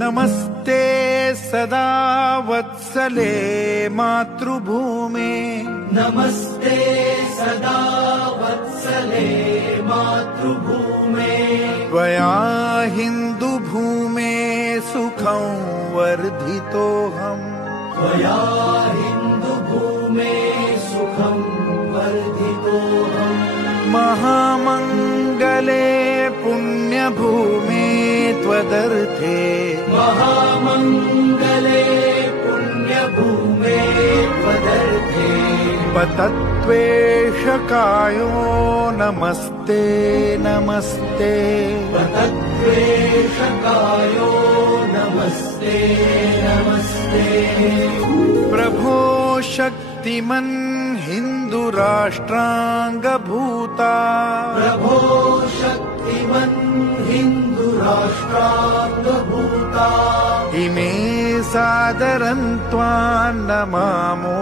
नमस्ते सदा वत्सले मातृभूमे नमस्ते सदा वत्सले मातृभूमे त्वया हिन्दुभूमे सुखं वर्धितोऽहम् त्वया हिन्दुभूमे सुखं वर्धितोऽहम् महामङ्गले पुण्यभूमे त्वदर्थे महामङ्गले पुण्यभूमे त्वदर्थे पतत्वेषकायो नमस्ते नमस्ते पतत्वेषकायो नमस्ते नमस्ते प्रभो शक्तिमन् हिन्दुराष्ट्राङ्गभूता प्रभो शक्तिमन् हिन्दुराष्ट्राङ्गभूता इमे सादरं त्वां नमामो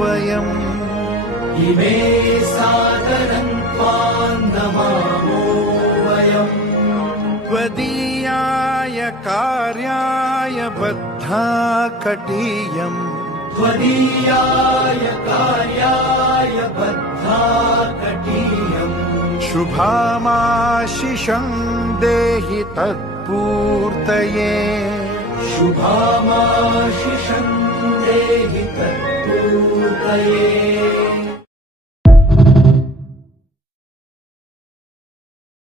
वयम् इमे सादरं त्वां नमामो वयम् त्वदीयाय कार्याय बद्धा कटीयम् त्वदीयाय कार्याय बद्धा कटीयम् शुभामाशिषं देहि तत्पूर्तये शुभामाशिषं देहि तत्पूर्तये